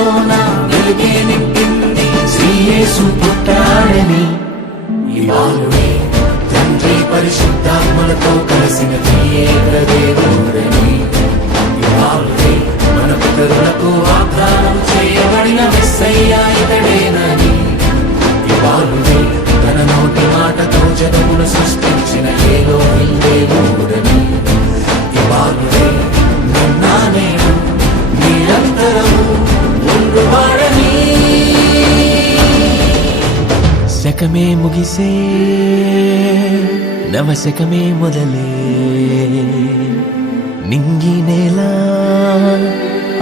హృదయంలోన వెలుగే నింపింది శ్రీ యేసు పుట్టాడని. ఇవాళే తండ్రి పరిశుద్ధాత్మలతో కలిసిన త్రియేక దేవుడని. ఇవాళే మన పితరులకు వాగ్దానం చేయబడిన మెస్సయ్యా ఇతడేనని. ఇవాళే తన నోటి మాటతో జగమును సృష్టించిన ఎలోహిం దేవుడని. ఇవాళే నిన్న నేడు నిరంతరము ఉండువాడని. శకమే ముగిసే నవశకమే మొదలే నింగి నేల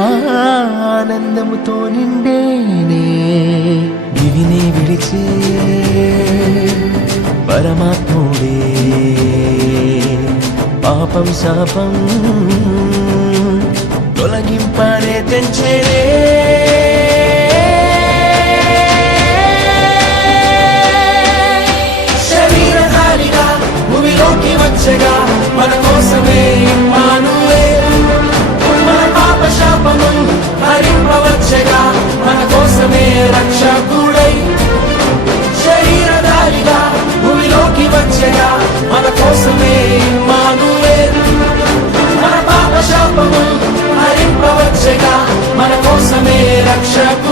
ఆనందముతో నిండేనే. దివినే విడిచే పరమాత్ముడే పాపం శాపం తొలగింపనే తెంచేనే. శరీరధారిగా భూమిలోకి వచ్చగా మన కోసమే ఇమ్మానుయేలు. మన పాప శాపము హరింపవచ్చగా మన కోసమే రక్షకుడై. శరీరధారిగా భూమిలోకి వచ్చగా మన కోసమే ఇమ్మానుయేలు. మన పాప శాపము హరింపవచ్చగా మన కోసమే రక్షకుడై.